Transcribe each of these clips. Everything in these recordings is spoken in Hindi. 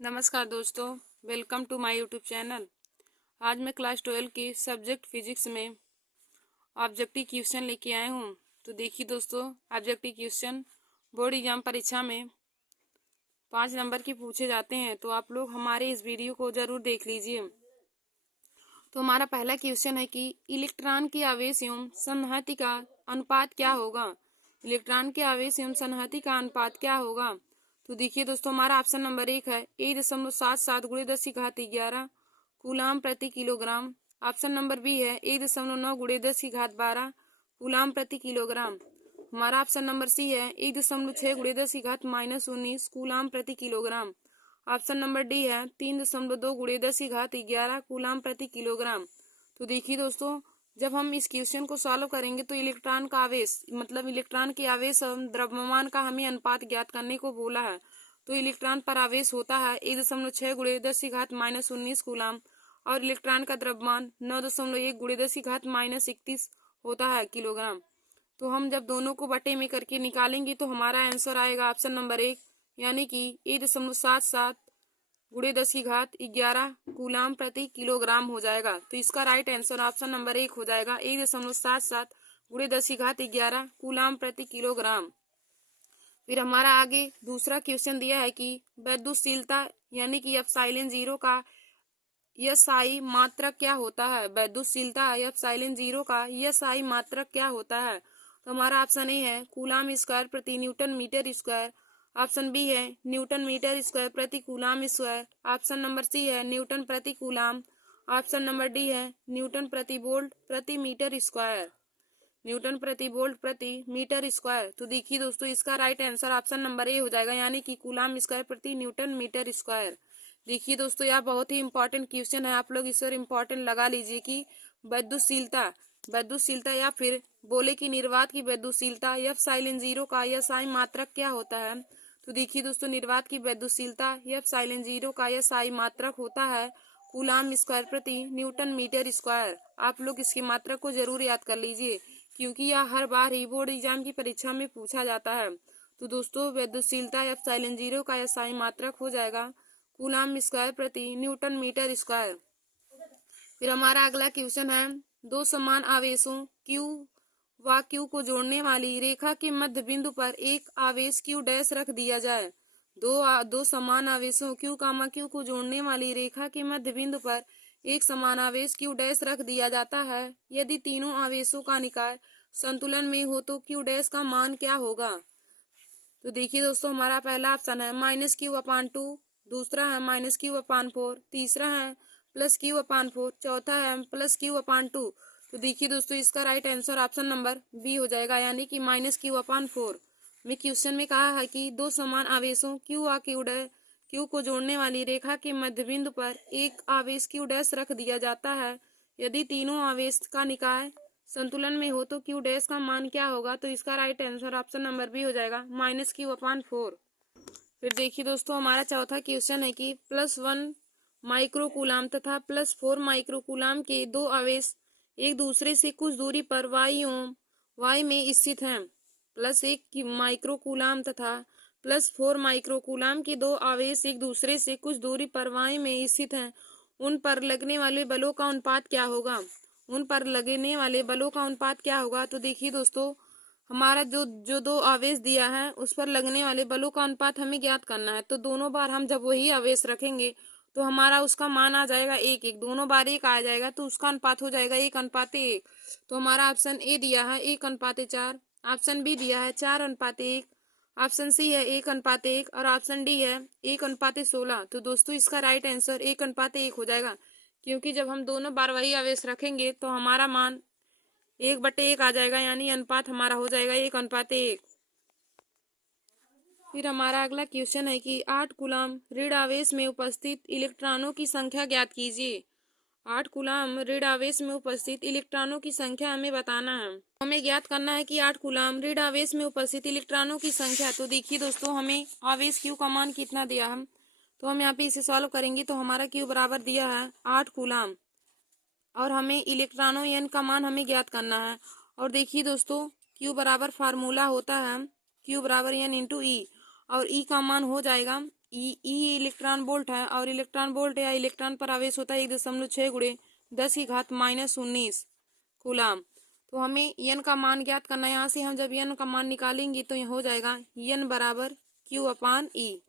नमस्कार दोस्तों, welcome to my YouTube channel. आज मैं क्लास 12 की सब्जेक्ट फिजिक्स में ऑब्जेक्टिव क्वेश्चन लेके आए हूँ। तो देखिए दोस्तों, ऑब्जेक्टिव क्वेश्चन बोर्ड एग्जाम परीक्षा में 5 नंबर की पूछे जाते हैं, तो आप लोग हमारे इस वीडियो को जरूर देख लीजिए। तो हमारा पहला क्वेश्चन है कि इलेक्ट्रॉन के आवेश एवं संहति का अनुपात क्या होगा। इलेक्ट्रॉन के आवेश एवं संहति का अनुपात क्या होगा। तो देखिए दोस्तों, हमारा ऑप्शन नंबर 1 है 1.77 × 10⁻11 कूलाम प्रति किलोग्राम। ऑप्शन नंबर बी है 1.9 × 10⁻12 कूलाम प्रति किलोग्राम। हमारा ऑप्शन नंबर सी है 1.6 × 10⁻−19 कूलाम प्रति किलोग्राम। ऑप्शन नंबर डी है 3.2 × 10⁻11 कूलाम प्रति किलोग्राम। तो देखिए दोस्तों, जब हम इस क्वेश्चन को सॉल्व करेंगे तो इलेक्ट्रॉन का आवेश मतलब इलेक्ट्रॉन के आवेश और द्रव्यमान का हमें अनुपात ज्ञात करने को बोला है। तो इलेक्ट्रॉन पर आवेश होता है 1.6 × 10⁻−19 कूलाम और इलेक्ट्रॉन का द्रव्यमान 9.1 × 10⁻31 होता है किलोग्राम। तो हम जब दोनों को बटे में करके निकालेंगे तो हमारा आंसर आएगा ऑप्शन नंबर 1, यानी कि 1.77 × 10⁻11 कूलाम प्रति किलोग्राम हो जाएगा। तो इसका राइट आंसर ऑप्शन नंबर 1 हो जाएगा 1.77 × 10⁻11 कूलाम प्रति किलोग्राम। फिर हमारा आगे दूसरा क्वेश्चन दिया है कि वैद्युतशीलता यानी कि एप्सिलॉन जीरो का SI मात्रक क्या होता है। वैद्युतशीलता एप्सिलॉन जीरो का SI मात्रक क्या होता है। तो हमारा ऑप्शन ए है कूलाम स्क्वायर प्रति newton metre square. Option B है न्यूटन मीटर स्क्वायर प्रति coulomb square. Option number C है न्यूटन प्रति कूलाम। ऑप्शन नंबर डी है न्यूटन प्रति वोल्ट प्रति मीटर स्क्वायर। न्यूटन प्रति वोल्ट प्रति मीटर स्क्वायर। तो देखिए दोस्तों, इसका right answer option number A हो जाएगा, यानी कि कूलाम स्क्वायर प्रति न्यूटन मीटर स्क्वायर। देखिए दोस्तों, यह बहुत ही इंपॉर्टेंट क्वेश्चन है, आप लोग इस पर इंपॉर्टेंट लगा लीजिए कि वैद्युतशीलता या फिर बोले कि निर्वात की वैद्युतशीलता एप्सिलॉन जीरो का SI मात्रक क्या होता है। तो देखिए दोस्तों, निर्वात की वैद्युतशीलता एप्सिलॉन जीरो का SI मात्रक होता है कूलाम स्क्वायर प्रति न्यूटन मीटर स्क्वायर। आप लोग इसके मात्रक को जरूर याद कर लीजिए, क्योंकि यह हर बार ही बोर्ड एग्जाम की परीक्षा में पूछा जाता है। तो दोस्तों, वैद्युतशीलता एप्सिलॉन जीरो का SI मात्रक हो जाएगा कूलाम स्क्वायर प्रति न्यूटन मीटर स्क्वायर। फिर हमारा अगला क्वेश्चन है दो समान आवेशों Q व Q को जोड़ने वाली रेखा के मध्य बिंदु पर एक आवेश Q डैश रख दिया जाए। दो समान आवेशों Q, Q को जोड़ने वाली रेखा के मध्य बिंदु पर एक समान आवेश Q डैश रख दिया जाता है। यदि तीनों आवेशों का निकाय संतुलन में हो तो Q डैश का मान क्या होगा। तो देखिए दोस्तों, हमारा पहला ऑप्शन है -Q/2, दूसरा है -Q/4, तीसरा है +Q/4, चौथा है +Q/2। तो देखिए दोस्तों, इसका right answer option number B हो जाएगा, यानी कि -Q/4 में क्वेश्चन में कहा है कि दो समान आवेशों Q व Q को जोड़ने वाली रेखा के मध्य बिंदु पर एक आवेश Q डैश रख दिया जाता है। यदि तीनों आवेश का निकाय संतुलन में हो तो Q डैश का मान क्या होगा। तो इसका right answer option number B हो जाएगा, -Q/4। फिर देखिए दोस्तों, हमारा चौथा क्वेश्चन है कि +1 माइक्रोकूलाम तथा +4 माइक्रोकूलाम के दो आवेश एक दूसरे से कुछ दूरी पर y में स्थित हैं। +1 माइक्रोकूलाम तथा +4 माइक्रोकूलाम के दो आवेश एक दूसरे से कुछ दूरी पर y में स्थित हैं। उन पर लगने वाले बलों का अनुपात क्या होगा। तो देखिए दोस्तों, हमारा जो दो आवेश दिया है उस पर लगने वाले बलों का अनुपात हमें ज्ञात करना है। तो दोनों बार हम जब वही आवेश रखेंगे तो हमारा उसका मान आ जाएगा 1:1। दोनों बार 1 आ जाएगा तो उसका अनुपात हो जाएगा 1:1। तो हमारा ऑप्शन ए दिया है 1:4, ऑप्शन बी दिया है 4:1, ऑप्शन सी है 1:1 और ऑप्शन डी है 1:16। तो दोस्तों, इसका राइट आंसर 1:1 हो जाएगा, क्योंकि जब हम दोनों बार वही आवेश रखेंगे तो हमारा मान 1/1 आ जाएगा, यानी अनुपात हमारा हो जाएगा 1:1। फिर हमारा अगला क्वेश्चन है कि 8 कूलाम ऋण आवेश में उपस्थित इलेक्ट्रॉनों की संख्या ज्ञात कीजिए। 8 कूलाम ऋण आवेश में उपस्थित इलेक्ट्रॉनों की संख्या हमें बताना है। हमें ज्ञात करना है कि 8 कूलाम ऋण आवेश में उपस्थित इलेक्ट्रॉनों की संख्या। तो देखिए दोस्तों, हमें आवेश Q का मान कितना दिया है, तो हम यहाँ पे इसे सॉल्व करेंगे तो हमारा Q बराबर दिया है 8 कूलाम और हमें इलेक्ट्रॉनों N का मान हमें ज्ञात करना है। और देखिए दोस्तों, Q बराबर फार्मूला होता है Q बराबर N × E और E का मान हो जाएगा ई इलेक्ट्रॉन वोल्ट है और इलेक्ट्रॉन वोल्ट या इलेक्ट्रॉन पर आवेश होता है 1.6 गुणे 10⁻⁻19 कूलाम। तो हमें एन का मान ज्ञात करना है। यहाँ से हम जब एन का मान निकालेंगे तो ये हो जाएगा एन बराबर क्यू अपान ई।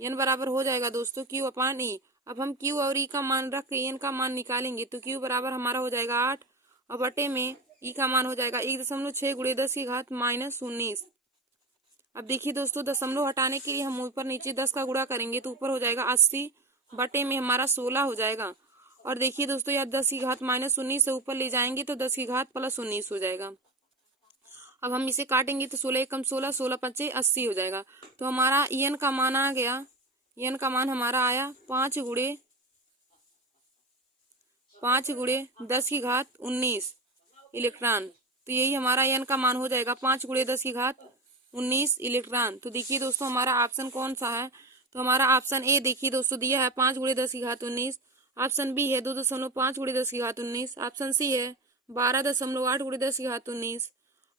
एन बराबर हो जाएगा दोस्तों क्यू अपान ई। अब हम क्यू और ई का मान रख के एन का मान निकालेंगे तो क्यू बराबर हमारा हो जाएगा 8 और बटे में ई का मान हो जाएगा 1.6 गुणे 10⁻⁻19। अब देखिए दोस्तों दशमलव हटाने के लिए हम ऊपर नीचे 10 का गुणा करेंगे तो ऊपर हो जाएगा 80 बटे में हमारा 16 हो जाएगा। और देखिए दोस्तों यहाँ 10⁻⁻19 से ऊपर ले जाएंगे तो 10⁻+19 हो जाएगा। अब हम इसे काटेंगे तो 16 कम 16 16 पंचे 80 हो जाएगा। तो हमारा एन का मान आ गया, एन का मान हमारा आया 5 गुणे 10⁻19 इलेक्ट्रॉन। तो यही हमारा एन का मान हो जाएगा 5 गुणे 10⁻19 इलेक्ट्रॉन। तो देखिए दोस्तों हमारा ऑप्शन कौन सा है, तो हमारा ऑप्शन ए देखिए दोस्तों दिया है 5 गुणे 10⁻19, ऑप्शन बी है 2.5 गुणे 10⁻19, ऑप्शन सी है 12.8 गुणे 10⁻19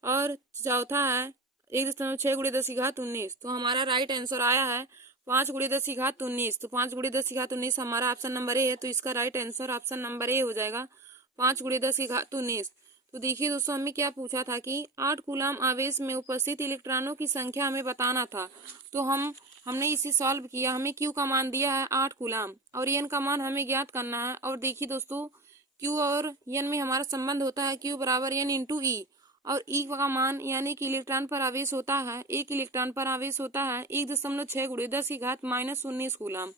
और चौथा है 1.6 गुणे 10⁻19। तो हमारा राइट आंसर आया है 5 गुणे 10⁻19। तो 5 गुणे 10⁻19 हमारा ऑप्शन नंबर ए है। तो इसका right answer option number A हो जाएगा 5 गुणे 10⁻19। तो देखिए दोस्तों हमें क्या पूछा था कि 8 कूलाम आवेश में उपस्थित इलेक्ट्रॉनों की संख्या हमें बताना था। तो हमने इसे सॉल्व किया। हमें क्यू का मान दिया है 8 कूलाम और एन का मान हमें ज्ञात करना है। और देखिए दोस्तों क्यू और एन में हमारा संबंध होता है क्यू बराबर एन इंटू ई। और ई का मान यानी कि इलेक्ट्रॉन पर आवेश होता है, एक इलेक्ट्रॉन पर आवेश होता है 1.6 गुणे 10⁻⁻19 कूलाम।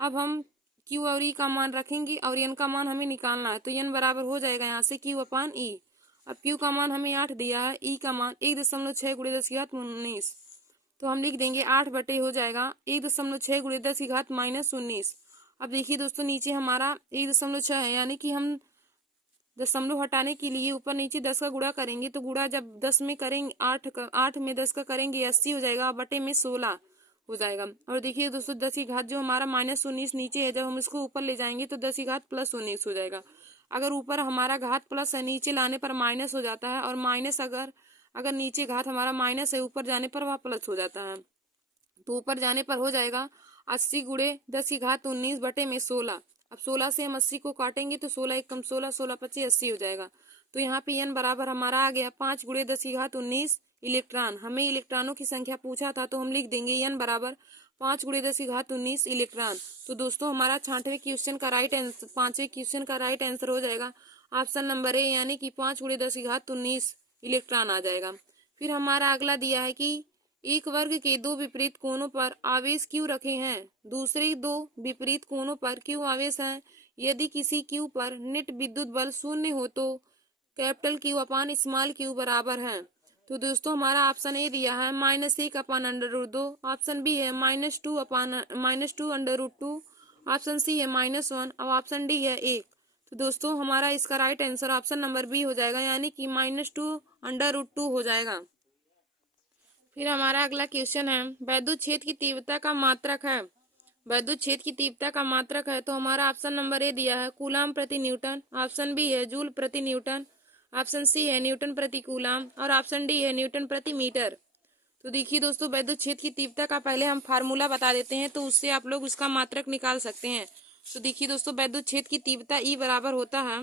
अब हम क्यू और ई का मान रखेंगे और एन का मान हमें निकालना है। तो एन बराबर हो जाएगा यहाँ से क्यू अपान ई। अब क्यू का मान हमें 8 दिया है, ई का मान 1.6 गुणे 10⁻19। तो हम लिख देंगे 8 बटे हो जाएगा 1.6 गुणे 10⁻⁻19। अब देखिए दोस्तों नीचे हमारा 1.6 है यानी कि हम दशमलव हटाने के लिए ऊपर नीचे 10 का गुणा करेंगे तो गुणा जब 10 में करेंगे 8 में 10 का करेंगे 80 हो जाएगा, बटे में 16 हो जाएगा। और देखिए दोस्तों 10 की घात जो हमारा -19 नीचे है, जब हम इसको ऊपर ले जाएंगे तो 10 की घात +19 हो जाएगा। अगर ऊपर हमारा घात प्लस है नीचे लाने पर माइनस हो जाता है, और माइनस अगर नीचे घात हमारा माइनस है ऊपर जाने पर वह प्लस हो जाता है। तो ऊपर जाने पर हो जाएगा 80 गुणे 10 की घात 19 बटे में 16। अब 16 से हम 80 को काटेंगे तो 16 1 कम 16 16 25 80 हो जाएगा। तो यहाँ पे एन बराबर हमारा आ गया 5 गुणे 10 की घात 19 इलेक्ट्रॉन। हमें इलेक्ट्रॉनों की संख्या पूछा था तो हम लिख देंगे एन बराबर 5 गुणे 10 की घात 19 इलेक्ट्रॉन। तो दोस्तों हमारा 5वें क्वेश्चन का राइट आंसर 5वें क्वेश्चन का राइट आंसर हो जाएगा ऑप्शन नंबर ए यानी कि 5 गुणे 10 की घात 19 इलेक्ट्रॉन आ जाएगा। फिर हमारा अगला दिया है कि एक वर्ग के दो विपरीत कोणों पर आवेश क्यू रखे हैं, दूसरे दो विपरीत कोणों पर क्यू आवेश हैं। यदि किसी क्यू पर नेट विद्युत बल 0 हो तो कैपिटल क्यू अपान स्मॉल क्यू बराबर है। तो दोस्तों हमारा ऑप्शन ए दिया है -1 अपान √2, ऑप्शन बी है -2 √2, ऑप्शन सी है -1 और ऑप्शन डी है 1। तो दोस्तों हमारा इसका right answer option number B हो जाएगा यानी कि -2 √2 हो जाएगा। फिर हमारा अगला क्वेश्चन है वैद्युत क्षेत्र की तीव्रता का मात्रक है। वैद्युत क्षेत्र की तीव्रता का मात्रक है तो हमारा ऑप्शन नंबर ए दिया है कूलाम प्रति न्यूटन, ऑप्शन बी है जूल प्रति न्यूटन, ऑप्शन सी है न्यूटन प्रति कूलाम और ऑप्शन डी है न्यूटन प्रति मीटर। तो देखिए दोस्तों वैद्युत क्षेत्र की तीव्रता का पहले हम फार्मूला बता देते हैं तो उससे आप लोग उसका मात्रक निकाल सकते हैं। तो देखिए दोस्तों वैद्युत क्षेत्र की तीव्रता ई बराबर होता है,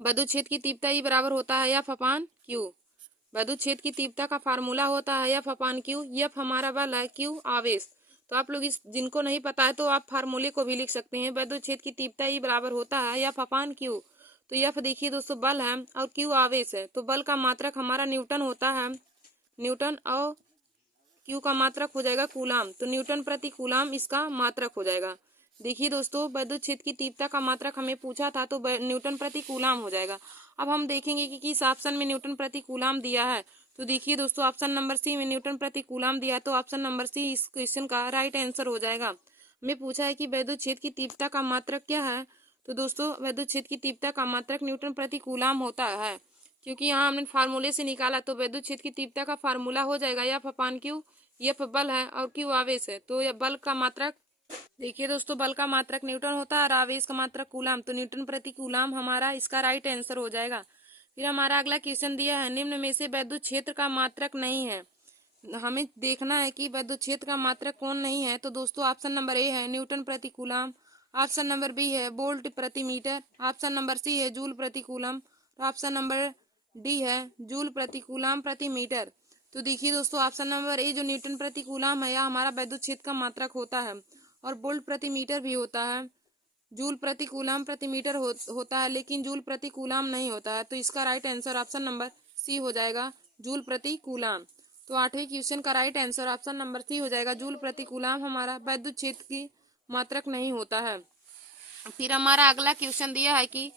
वैद्युत क्षेत्र की तीव्रता ई बराबर होता है एफ अपान क्यू। वैद्युत क्षेत्र की तीव्रता का फार्मूला होता है एफ अपान क्यू। एफ हमारा बल है, क्यू आवेश। तो आप लोग इस जिनको नहीं पता है तो आप फार्मूले को भी लिख सकते हैं। वैद्युत क्षेत्र की तीव्रता ई बराबर होता है एफ अपान क्यू। तो एफ देखिए दोस्तों बल है और क्यू आवेश है, तो बल का मात्रक हमारा न्यूटन होता है, न्यूटन, और क्यू का मात्रक हो जाएगा कूलाम। तो न्यूटन प्रति कूलाम इसका मात्रक हो जाएगा। देखिए दोस्तों वैद्युत क्षेत्र की तीव्रता का मात्रक हमें पूछा था तो न्यूटन प्रति कूलाम हो जाएगा। अब हम देखेंगे कि किस ऑप्शन में न्यूटन प्रति कूलाम दिया है। तो देखिए दोस्तों ऑप्शन नंबर सी में न्यूटन प्रति कूलाम दिया, तो ऑप्शन नंबर सी इस क्वेश्चन का राइट आंसर हो जाएगा। हमें पूछा है कि वैद्युत क्षेत्र की तीव्रता का मात्रक क्या है। तो दोस्तों वैद्युत क्षेत्र की तीव्रता का मात्रक न्यूटन प्रति कूलाम होता है, क्योंकि यहाँ हमने फार्मूले से निकाला। तो वैद्युत क्षेत्र की तीव्रता का फार्मूला हो जाएगा एफ अपान क्यू। एफ बल है और क्यू आवेश है, तो यह बल का मात्रक देखिए दोस्तों बल का मात्रक न्यूटन होता है और आवेश का मात्रक कूलाम। तो न्यूटन प्रति कूलाम हमारा इसका राइट आंसर हो जाएगा। फिर हमारा अगला क्वेश्चन दिया है निम्न में से वैद्युत क्षेत्र का मात्रक नहीं है। हमें देखना है कि विद्युत क्षेत्र का मात्रक कौन नहीं है। तो दोस्तों ऑप्शन नंबर ए है न्यूटन प्रति कूलम, ऑप्शन नंबर बी है वोल्ट प्रति मीटर, ऑप्शन नंबर सी है जूल प्रति कूलम, और ऑप्शन नंबर डी है जूल प्रति कूलम प्रति मीटर। तो देखिए दोस्तों ऑप्शन नंबर ए जो न्यूटन प्रति कूलम है यह हमारा विद्युत क्षेत्र का मात्रक होता है, और वोल्ट प्रति मीटर भी होता है, जूल प्रति कूलम प्रति मीटर होता है, लेकिन जूल प्रति कूलम नहीं होता है। तो इसका right answer option number C हो जाएगा, जूल प्रति कूलम। तो 8वें क्वेश्चन का right answer option number C हो जाएगा, जूल प्रति कूलम हमारा विद्युत क्षेत्र की मात्रक नहीं होता है। फिर हमारा अगला क्वेश्चन दिया है कि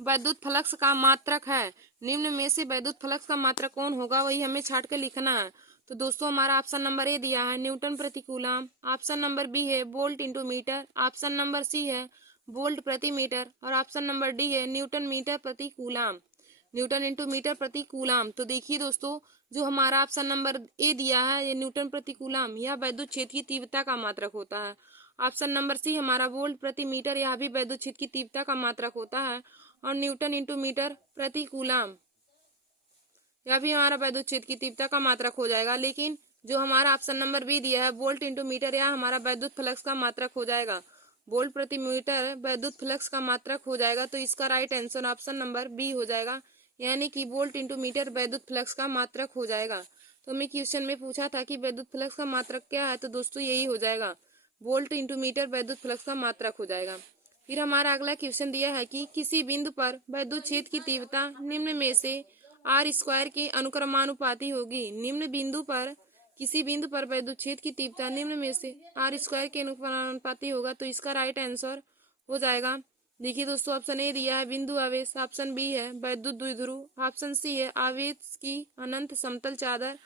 विद्युत फ्लक्स का मात्रक है, निम्न में से विद्युत फ्लक्स का मात्रक कौन होगा, वही हमें छाट के लिखना है। तो दोस्तों हमारा ऑप्शन नंबर ए दिया है न्यूटन प्रति कूलम, ऑप्शन नंबर बी है volt into metre, option number C है वोल्ट प्रति मीटर, और ऑप्शन नंबर डी है न्यूटन मीटर प्रति कूलम, न्यूटन इंटू मीटर प्रति कूलम। तो देखिए दोस्तों जो हमारा ऑप्शन नंबर ए दिया है ये न्यूटन प्रति कूलम यह विद्युत क्षेत्र की तीव्रता का मात्रक होता है। ऑप्शन नंबर सी हमारा वोल्ट प्रति मीटर यह भी विद्युत क्षेत्र की तीव्रता का मात्रक होता है, और न्यूटन इंटू मीटर प्रति कूलम यह भी हमारा विद्युत क्षेत्र की तीव्रता का मात्रक हो जाएगा। लेकिन जो हमारा ऑप्शन नंबर बी दिया है वोल्ट इंटू मीटर यह हमारा विद्युत फ्लक्स का मात्रक हो जाएगा, वोल्ट प्रति मीटर विद्युत फ्लक्स का मात्रक हो जाएगा। तो इसका right answer option number B हो जाएगा, यानी कि वोल्ट इंटू मीटर विद्युत फ्लक्स का मात्रक हो जाएगा। तो हमें क्वेश्चन में पूछा था कि विद्युत फ्लक्स का मात्रक क्या है, तो दोस्तों यही हो जाएगा, वोल्ट इंटू मीटर विद्युत फ्लक्स का मात्रक हो जाएगा। फिर हमारा अगला क्वेश्चन दिया है कि किसी बिंदु पर विद्युत क्षेत्र की तीव्रता निम्न में से आर स्क्वायर के अनुक्रमानुपाती होगी। निम्न बिंदु पर किसी बिंदु पर विद्युत क्षेत्र की तीव्रता निम्न में से आर स्क्वायर के अनुपाती होगा। तो इसका राइट आंसर हो जाएगा, देखिए दोस्तों ऑप्शन ए दिया है बिंदु आवेश, ऑप्शन बी है विद्युत द्विध्रुव, ऑप्शन सी है आवेश की अनंत समतल चादर,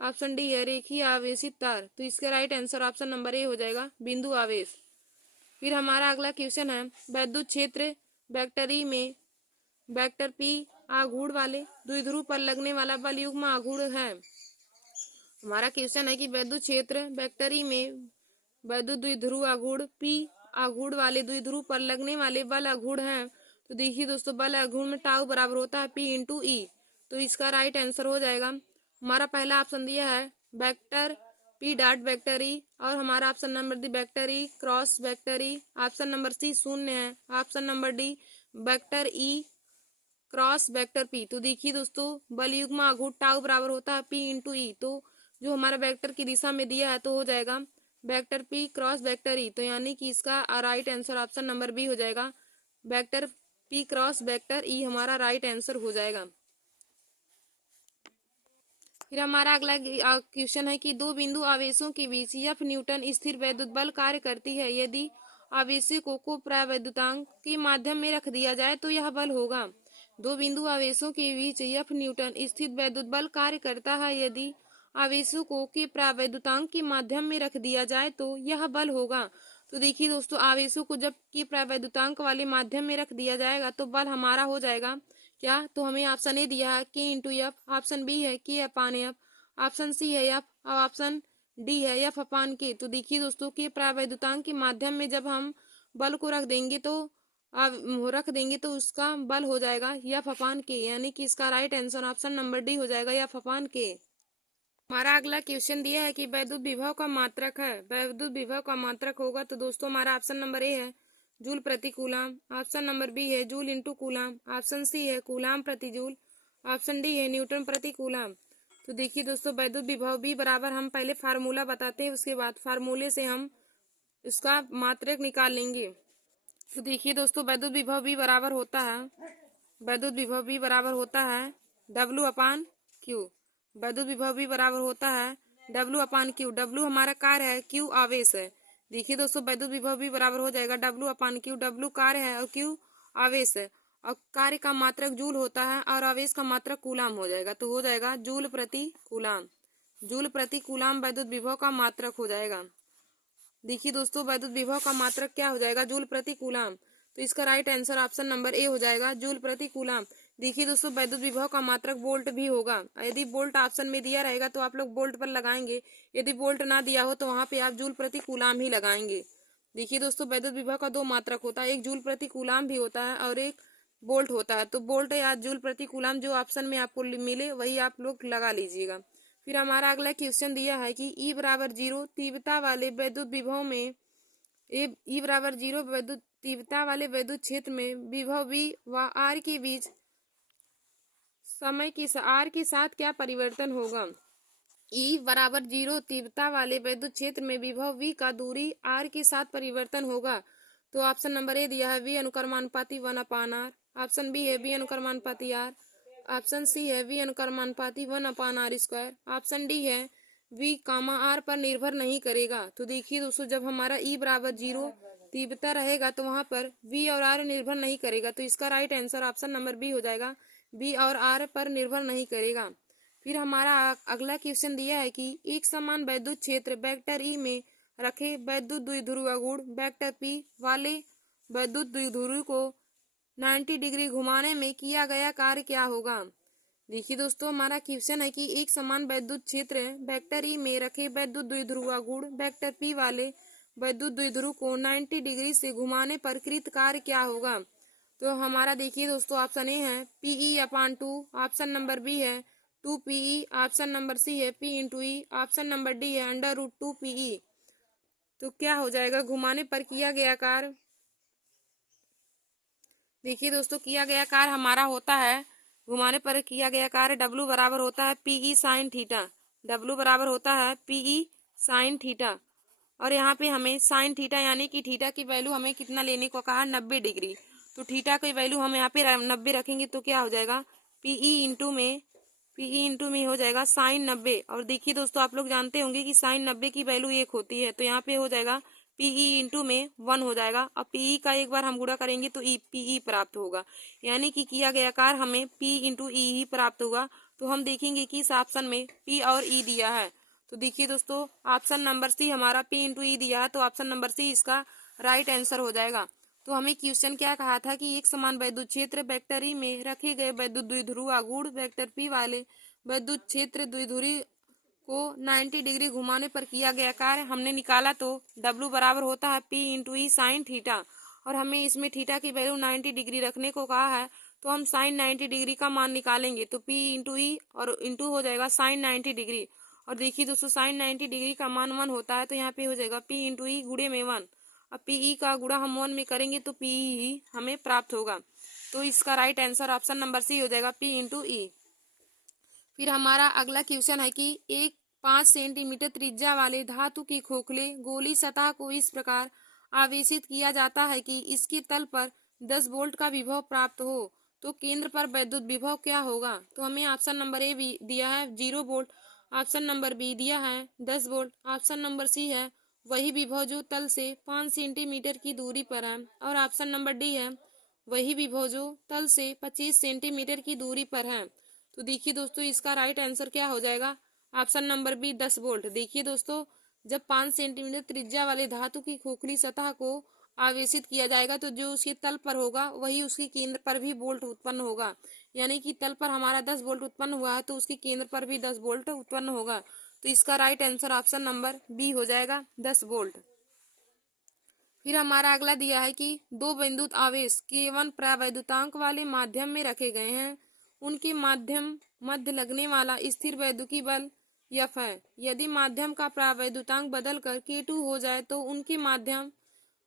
ऑप्शन डी है रेखीय आवेशित तार। तो इसका right answer option number A हो जाएगा, बिंदु आवेश। फिर हमारा अगला क्वेश्चन है विद्युत क्षेत्र वेक्टरी में वेक्टर पी आघूर्ण वाले द्विध्रुव पर लगने वाला बल युग्म आघूर्ण है। हमारा क्वेश्चन है कि विद्युत क्षेत्र वेक्टरी में विद्युत द्विध्रुव आघूर्ण पी आघूर्ण वाले द्विध्रुव पर लगने वाले बल आघूर्ण है। तो देखिए दोस्तों बल आघूर्ण में टाउ बराबर होता है पी इंटू ई। तो इसका राइट आंसर हो जाएगा, हमारा पहला ऑप्शन दिया है vector P dot vector E, और हमारा option number D vector E cross vector E, option number C शून्य है, option number D vector E cross vector P. तो देखिए दोस्तों बल युग्म आघूर्ण टाउ बराबर होता है पी इंटू ई। तो जो हमारा वेक्टर की दिशा में दिया है तो हो जाएगा vector P cross vector E. तो यानी कि इसका right answer option number B हो जाएगा, vector P cross vector E हमारा राइट आंसर हो जाएगा। फिर हमारा अगला क्वेश्चन है कि दो बिंदु आवेशों के बीच एफ न्यूटन स्थिर वैद्युत बल कार्य करती है, यदि आवेशकों को प्रावैद्युतांक के माध्यम में रख दिया जाए तो यह बल होगा। दो बिंदु आवेशों के बीच एफ न्यूटन स्थिर वैद्युत बल कार्य करता है, यदि आवेशकों के प्रावैद्युतांक के माध्यम में रख दिया जाए तो यह बल होगा। तो देखिए दोस्तों आवेशों को जब कि प्रावैद्युतांक वाले माध्यम में रख दिया जाएगा तो बल हमारा हो जाएगा क्या, तो हमें ऑप्शन ए दिया है के इंटू एफ, ऑप्शन बी है के अपान एफ, ऑप्शन सी है एफ, और ऑप्शन डी है एफ अपान के। तो देखिए दोस्तों के प्रावैद्युतांक के माध्यम में जब हम बल को रख देंगे तो उसका बल हो जाएगा एफ अपान के, यानी कि इसका right answer option number D हो जाएगा एफ अपान के। हमारा अगला क्वेश्चन दिया है कि वैद्युत विभव का मात्रक है, वैद्युत विभव का मात्रक होगा। तो दोस्तों हमारा ऑप्शन नंबर ए है जूल प्रति कूलम, ऑप्शन नंबर बी है joule into coulomb, option C है कूलम प्रति जूल, ऑप्शन डी है न्यूटन प्रति कूलम। तो देखिए दोस्तों वैद्युत विभव बी बराबर हम पहले फार्मूला बताते हैं, उसके बाद फार्मूले से हम इसका मात्रक निकाल लेंगे। तो देखिए दोस्तों वैद्युत विभव बी बराबर होता है डब्ल्यू अपान क्यू, वैद्युत विभव भी बराबर होता है डब्ल्यू अपान क्यू। डब्ल्यू हमारा कार्य है, क्यू आवेश है। देखिए दोस्तों वैद्युत विभव भी बराबर हो जाएगा डब्ल्यू अपान क्यू, डब्ल्यू कार्य है और क्यू आवेश है, और कार्य का मात्रक जूल होता है और आवेश का मात्रक कूलम हो जाएगा। तो हो जाएगा जूल प्रति कूलम, जूल प्रति कूलम वैद्युत विभव का मात्रक हो जाएगा। देखिए दोस्तों वैद्युत विभव का मात्रक क्या हो जाएगा, जूल प्रति कूलम। तो इसका right answer option number A हो जाएगा, जूल प्रति कूलम। देखिए दोस्तों वैद्युत विभव का मात्रक वोल्ट भी होगा, यदि वोल्ट ऑप्शन में दिया रहेगा तो आप लोग वोल्ट पर लगाएंगे, यदि वोल्ट ना दिया हो तो वहां पे आप जूल प्रति कूलम ही लगाएंगे। देखिए दोस्तों वैद्युत विभव का दो मात्रक होता है, एक जूल प्रति कूलम भी होता है और एक वोल्ट होता है। तो वोल्ट या जूल प्रति कूलम जो ऑप्शन में आपको मिले वही आप लोग लगा लीजिएगा। फिर हमारा अगला क्वेश्चन दिया है कि ई बराबर 0 तीव्रता वाले विद्युत विभव में ई बराबर 0 विद्युत तीव्रता वाले विद्युत क्षेत्र में विभव V व R के बीच समय के R के साथ क्या परिवर्तन होगा। ई बराबर 0 तीव्रता वाले विद्युत क्षेत्र में विभव V का दूरी R के साथ परिवर्तन होगा। तो ऑप्शन नंबर ए दिया है V अनुक्रमानुपाती 1/R। ऑप्शन बी है V अनुक्रमानुपाती R। ऑप्शन सी है V अनुक्रमानुपाती 1/R²। ऑप्शन डी है V, R पर निर्भर नहीं करेगा। तो देखिए दोस्तों, जब हमारा ई बराबर 0 तीव्रता रहेगा तो वहां पर V और R निर्भर नहीं करेगा। तो इसका right answer option number B हो जाएगा, V और R पर निर्भर नहीं करेगा। फिर हमारा अगला क्वेश्चन दिया है कि एक समान विद्युत क्षेत्र वेक्टर ई में रखे विद्युत द्विध्रुव गुण वेक्टर P वाले विद्युत द्विध्रुव को 90 डिग्री घुमाने में किया गया कार्य क्या होगा। देखिए दोस्तों, हमारा क्वेश्चन है कि एक समान विद्युत क्षेत्र वेक्टर ई में रखे विद्युत द्विध्रुव गुण वेक्टर P वाले विद्युत द्विध्रुव को 90 डिग्री से घुमाने पर कृत कार्य क्या होगा। तो हमारा देखिए दोस्तों, ऑप्शन ए है PE/2। ऑप्शन नंबर बी है 2PE। ऑप्शन नंबर सी है P×E। ऑप्शन नंबर डी है √2PE। तो क्या हो जाएगा घुमाने पर किया गया कार्य। देखिए दोस्तों, किया गया कार्य हमारा होता है, घुमाने पर किया गया कार्य W बराबर होता है PE sin थीटा। W बराबर होता है PE sin थीटा। और यहाँ पे हमें साइन थीटा यानी कि थीटा की वैल्यू हमें कितना लेने को कहा, 90 डिग्री। तो थीटा की वैल्यू हम यहाँ पे 90 रखेंगे तो क्या हो जाएगा, पीई इंटू में हो जाएगा साइन 90। और देखिए दोस्तों, आप लोग जानते होंगे कि साइन 90 की वैल्यू 1 होती है। तो यहाँ पे हो जाएगा पीई इंटू में 1 हो जाएगा। और पीई का एक बार हम गुणा करेंगे तो पीई प्राप्त होगा, यानी कि किया गया कार्य हमें P×E ही प्राप्त होगा। तो हम देखेंगे कि इस ऑप्शन में P और E दिया है। तो देखिए दोस्तों, ऑप्शन नंबर सी हमारा P×E दिया है, तो ऑप्शन नंबर सी इसका राइट आंसर हो जाएगा। तो हमें क्वेश्चन क्या कहा था कि एक समान विद्युत क्षेत्र वेक्टर ई में रखे गए विद्युत द्विध्रुव आघूर्ण वेक्टर P वाले विद्युत क्षेत्र द्विध्रुवी को 90 डिग्री घुमाने पर किया गया कार्य हमने निकाला। तो W बराबर होता है P×E साइन थीटा। और हमें इसमें थीटा की वैल्यू 90 डिग्री रखने को कहा है, तो हम साइन 90 डिग्री का मान निकालेंगे। तो P×E और इंटू हो जाएगा साइन 90 डिग्री। और देखिए दोस्तों, साइन 90 डिग्री का मान 1 होता है, तो यहाँ पे हो जाएगा P×E गुणे में 1। अब PE का गुणा हम 1 में करेंगे तो PE ही हमें प्राप्त होगा। तो इसका right answer option number C हो जाएगा P×E। फिर हमारा अगला क्वेश्चन है कि एक 5 सेंटीमीटर त्रिज्या वाले धातु की खोखले गोली सतह को इस प्रकार आवेशित किया जाता है कि इसके तल पर 10 वोल्ट का विभव प्राप्त हो। तो केंद्र पर विद्युत विभव क्या होगा। तो हमें ऑप्शन नंबर ए भी दिया है 0 वोल्ट। ऑप्शन नंबर बी दिया है 10 वोल्ट। ऑप्शन नंबर सी है वही विभव जो तल से 5 सेंटीमीटर की दूरी पर है। और ऑप्शन नंबर डी है वही विभव जो तल से 25 सेंटीमीटर की दूरी पर है। तो देखिए दोस्तों, इसका राइट आंसर क्या हो जाएगा, ऑप्शन नंबर बी 10 वोल्ट। देखिए दोस्तों, जब 5 सेंटीमीटर त्रिज्या वाले धातु की खोखली सतह को आवेशित किया जाएगा तो जो उसके तल पर होगा वही उसके केंद्र पर भी वोल्ट उत्पन्न होगा। यानी कि तल पर हमारा 10 वोल्ट उत्पन्न हुआ है तो उसके केंद्र पर भी 10 वोल्ट उत्पन्न होगा। तो इसका right answer option number B हो जाएगा 10 वोल्ट। फिर हमारा अगला दिया है कि दो विद्युत आवेश केवल प्रावैद्युतांक वाले माध्यम में रखे गए हैं, उनके माध्यम मध्य लगने वाला स्थिर वैद्युतिक बल F है। यदि माध्यम का प्रावैद्युतांक बदलकर K2 हो जाए तो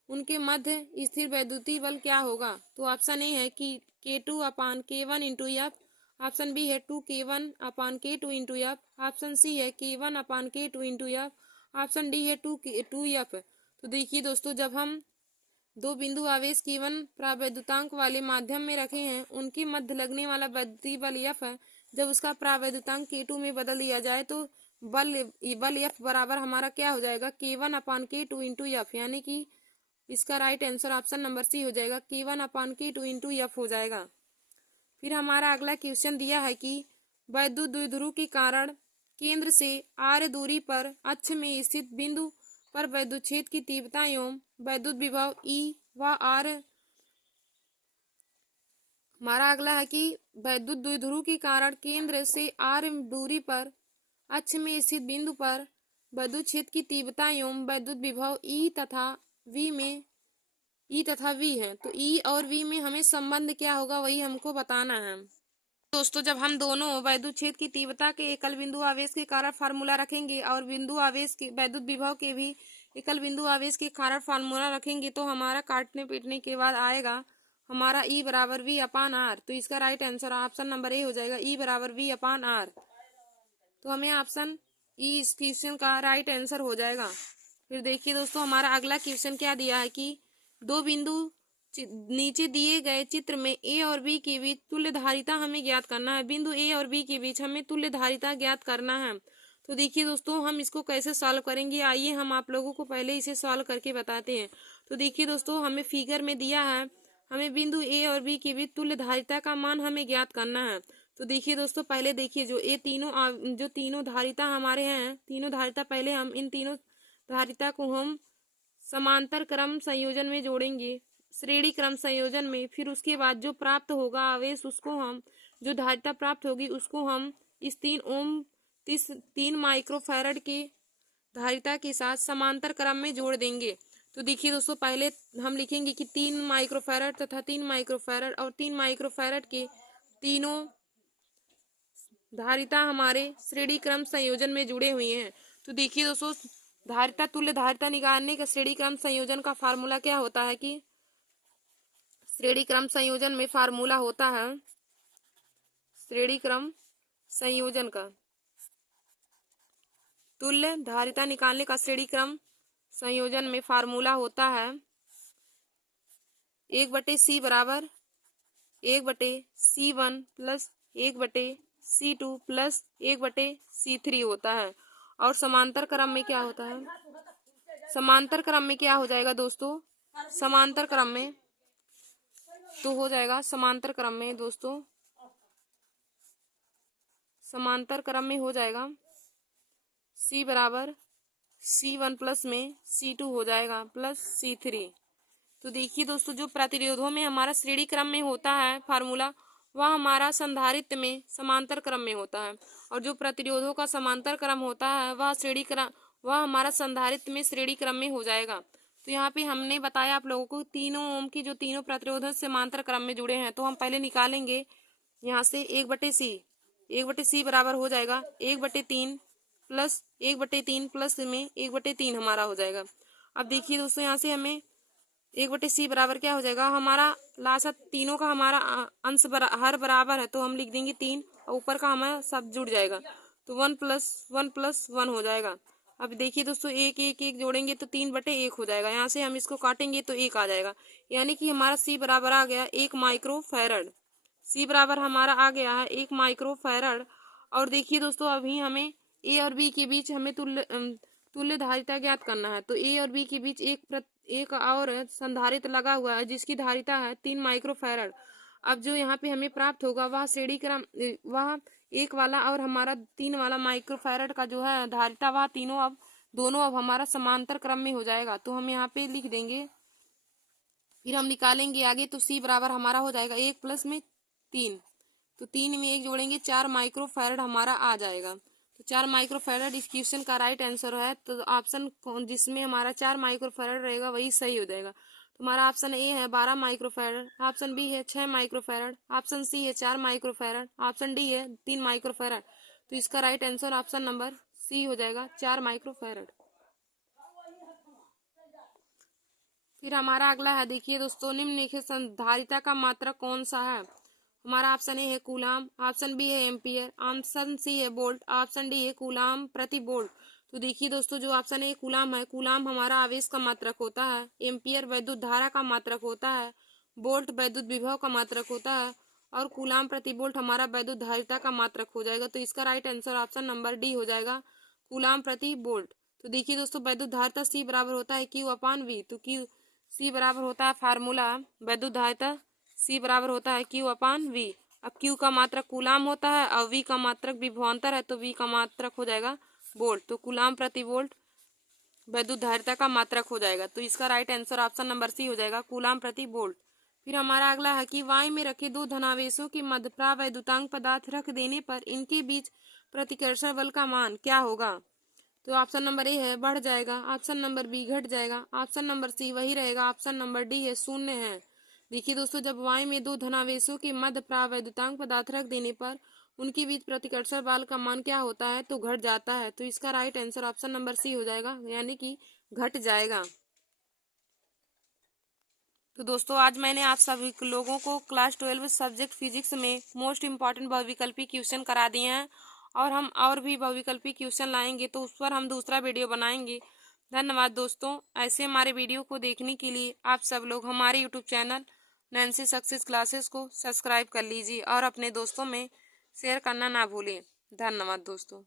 उनके मध्य स्थिर वैद्युतिक बल क्या होगा। तो ऑप्शन ए है कि K2/K1 into F। Option B है 2K1/K2 into F। Option C है K1/K2 into F। Option D है 2F। तो देखिए दोस्तों, जब हम दो बिंदु आवेश K1 प्रावैद्युतांक वाले माध्यम में रखे हैं, उनके मध्य लगने वाला वैद्युतिक बल F है। जब उसका प्रावैद्युतांक K2 में बदल दिया जाए तो बल F बराबर हमारा क्या हो जाएगा, K1/K2 इंटू F। यानी कि इसका right answer option number C हो जाएगा, K1/K2 इंटू F हो जाएगा। फिर हमारा अगला क्वेश्चन दिया है कि विद्युत द्विध्रुव के कारण केंद्र से r दूरी पर अक्ष में स्थित बिंदु पर विद्युत क्षेत्र की तीव्रता एवं विद्युत विभव E व R। हमारा अगला है कि विद्युत द्विध्रुव के कारण केंद्र से r दूरी पर अक्ष में स्थित बिंदु पर विद्युत क्षेत्र की तीव्रता एवं विद्युत विभव E तथा V है। तो E और V में हमें संबंध क्या होगा वही हमको बताना है। दोस्तों जब हम दोनों वैद्युत क्षेत्र की तीव्रता के एकल बिंदु आवेश के कारण फार्मूला रखेंगे और बिंदु आवेश के वैद्युत विभव के भी एकल बिंदु आवेश के कारण फार्मूला रखेंगे तो हमारा काटने पीटने के बाद आएगा हमारा E बराबर V अपान आर। तो इसका right answer option number A हो जाएगा, E बराबर V अपान आर। तो हमें ऑप्शन ई इस क्वेश्चन का राइट आंसर हो जाएगा। फिर देखिए दोस्तों हमारा अगला क्वेश्चन क्या दिया है कि दो बिंदु नीचे दिए गए चित्र में ए और बी के बीच तुल्य धारिता हमें ज्ञात करना है। बिंदु ए और बी के बीच हमें तुल्य धारिता ज्ञात करना है। तो देखिए दोस्तों हम इसको कैसे सॉल्व करेंगे, आइए हम आप लोगों को पहले इसे सॉल्व करके बताते हैं। तो देखिए दोस्तों हमें फिगर में दिया है हमें बिंदु ए और बी के बीच तुल्य धारिता का मान हमें ज्ञात करना है। तो देखिए दोस्तों पहले देखिए जो तीनों धारिता हमारे हैं, तीनों धारिता पहले हम इन तीनों धारिता को हम समांतर क्रम संयोजन में जोड़ेंगे, श्रेणी क्रम संयोजन में। फिर उसके बाद जो प्राप्त होगा आवेश उसको हम जो धारिता प्राप्त होगी उसको हम इस 3 माइक्रोफैरड के धारिता के साथ समांतर क्रम में जोड़ देंगे। तो देखिए दोस्तों पहले हम लिखेंगे कि 3 माइक्रोफैरड तथा 3 माइक्रोफैरड और 3 माइक्रोफैरड के तीनों धारिता हमारे श्रेणी क्रम संयोजन में जुड़े हुए हैं। तो देखिए दोस्तों धारिता तुल्य धारिता निकालने का श्रेणी क्रम संयोजन का फार्मूला क्या होता है कि श्रेणी क्रम संयोजन में फार्मूला होता है श्रेणी क्रम संयोजन का तुल्य धारिता निकालने का श्रेणी क्रम संयोजन में फार्मूला होता है 1/c बराबर 1/c1 plus 1/c2 plus 1/c3 होता है। और समांतर क्रम में क्या होता है, समांतर क्रम में क्या हो जाएगा दोस्तों, समांतर क्रम में तो हो जाएगा समांतर क्रम में दोस्तों समांतर क्रम में हो जाएगा C बराबर C1 प्लस में C2 हो जाएगा प्लस C3। तो देखिए दोस्तों जो प्रतिरोधों में हमारा श्रेणी क्रम में होता है फार्मूला वह हमारा संधारित्र में समांतर क्रम में होता है, और जो प्रतिरोधों का समांतर क्रम होता है वह हमारा संधारित्र में श्रेणी क्रम में हो जाएगा। तो यहाँ पे हमने बताया आप लोगों को तीनों ओम की जो तीनों प्रतिरोध समांतर क्रम में जुड़े हैं। तो हम पहले निकालेंगे यहाँ से 1/c बराबर हो जाएगा 1/3 प्लस 1/3 प्लस में 1/3 हमारा हो जाएगा। अब देखिए दोस्तों यहाँ से हमें 1/c बराबर क्या हो जाएगा, हमारा लास्ट तीनों का हमारा अंश हर बराबर है तो हम लिख देंगे 3 और ऊपर का हमारा सब जुड़ जाएगा तो 1 + 1 हो जाएगा। अब देखिए दोस्तों 1 1 1 जोड़ेंगे तो 3/1 हो जाएगा। यहाँ से हम इसको काटेंगे तो 1 आ जाएगा, यानी कि हमारा C बराबर आ गया 1 माइक्रोफैरड। C बराबर हमारा आ गया है 1 माइक्रोफैरड। और देखिए दोस्तों अभी हमें A और B के बीच हमें तुल्य धारिता ज्ञात करना है। तो A और B के बीच एक और संधारित्र लगा हुआ है जिसकी धारिता है 3 माइक्रोफैरड। अब जो यहाँ पे हमें प्राप्त होगा वह श्रेणी क्रम वह 1 वाला और हमारा 3 वाला माइक्रोफैरड का जो है धारिता वह दोनों अब हमारा समांतर क्रम में हो जाएगा। तो हम यहाँ पे लिख देंगे, फिर हम निकालेंगे आगे। तो C बराबर हमारा हो जाएगा 1 प्लस में 3, तो 3 में 1 जोड़ेंगे 4 माइक्रोफैरड हमारा आ जाएगा। तो 4 माइक्रोफैरड इस क्वेश्चन का राइट आंसर है। तो ऑप्शन जिसमें हमारा 4 माइक्रोफैरड रहेगा वही सही हो जाएगा। तो हमारा ऑप्शन ए है 12 माइक्रोफैरड, ऑप्शन बी है 6 माइक्रोफैरड, ऑप्शन सी है 4 माइक्रोफैरड, ऑप्शन डी है 3 माइक्रोफैरड। तो इसका right answer option number C हो जाएगा 4 माइक्रोफैरड। फिर हमारा अगला है देखिए दोस्तों निम्नलिखित संधारिता का मात्रक कौन सा है। हमारा ऑप्शन ए है कूलाम, ऑप्शन बी है एम्पियर, ऑप्शन सी है वोल्ट, ऑप्शन डी है कूलाम प्रति वोल्ट। तो देखिए दोस्तों जो ऑप्शन ए कूलाम है, कूलाम हमारा आवेश का मात्रक होता है, एम्पियर वैद्युत धारा का मात्रक होता है, वोल्ट वैद्युत विभव का मात्रक होता है और कूलाम प्रति वोल्ट हमारा वैद्युत धारिता का मात्रक हो जाएगा। तो इसका right answer option number D हो जाएगा कूलाम प्रति वोल्ट। तो देखिए दोस्तों वैद्युत धारिता C बराबर होता है Q/V। तो C बराबर होता है फार्मूला वैद्युत धारिता C बराबर होता है Q/V। अब Q का मात्रक कूलाम होता है और V का मात्रक विभवांतर है तो V का मात्रक हो जाएगा वोल्ट। तो कूलाम प्रति वोल्ट वैद्युत धारिता का मात्रक हो जाएगा। तो इसका right answer option number C हो जाएगा कूलाम प्रति वोल्ट। फिर हमारा अगला है कि वायु में रखे दो धनावेशों के मध्य प्रावैद्युतांक पदार्थ रख देने पर इनके बीच प्रतिकर्षण बल का मान क्या होगा। तो ऑप्शन नंबर ए है बढ़ जाएगा, ऑप्शन नंबर बी घट जाएगा, ऑप्शन नंबर सी वही रहेगा, ऑप्शन नंबर डी है 0 है। देखिए दोस्तों, जब y में दो धनावेशों के मध्य प्रावैद्युतांक पदार्थ रख देने पर उनके बीच प्रतिकर्षण बल का मान क्या होता है, तो घट जाता है। तो इसका right answer option number C हो जाएगा, यानी कि घट जाएगा। तो दोस्तों, आज मैंने आप सभी लोगों को क्लास 12 सब्जेक्ट फिजिक्स में मोस्ट इम्पॉर्टेंट बहुविकल्पी क्वेश्चन करा दिए हैं, और हम और भी बहुविकल्पी क्वेश्चन लाएंगे तो उस पर हम दूसरा वीडियो बनाएंगे। धन्यवाद दोस्तों। ऐसे हमारे वीडियो को देखने के लिए आप सब लोग हमारे YouTube channel Nancy success classes को सब्सक्राइब कर लीजिए और अपने दोस्तों में शेयर करना ना भूलें। धन्यवाद दोस्तों।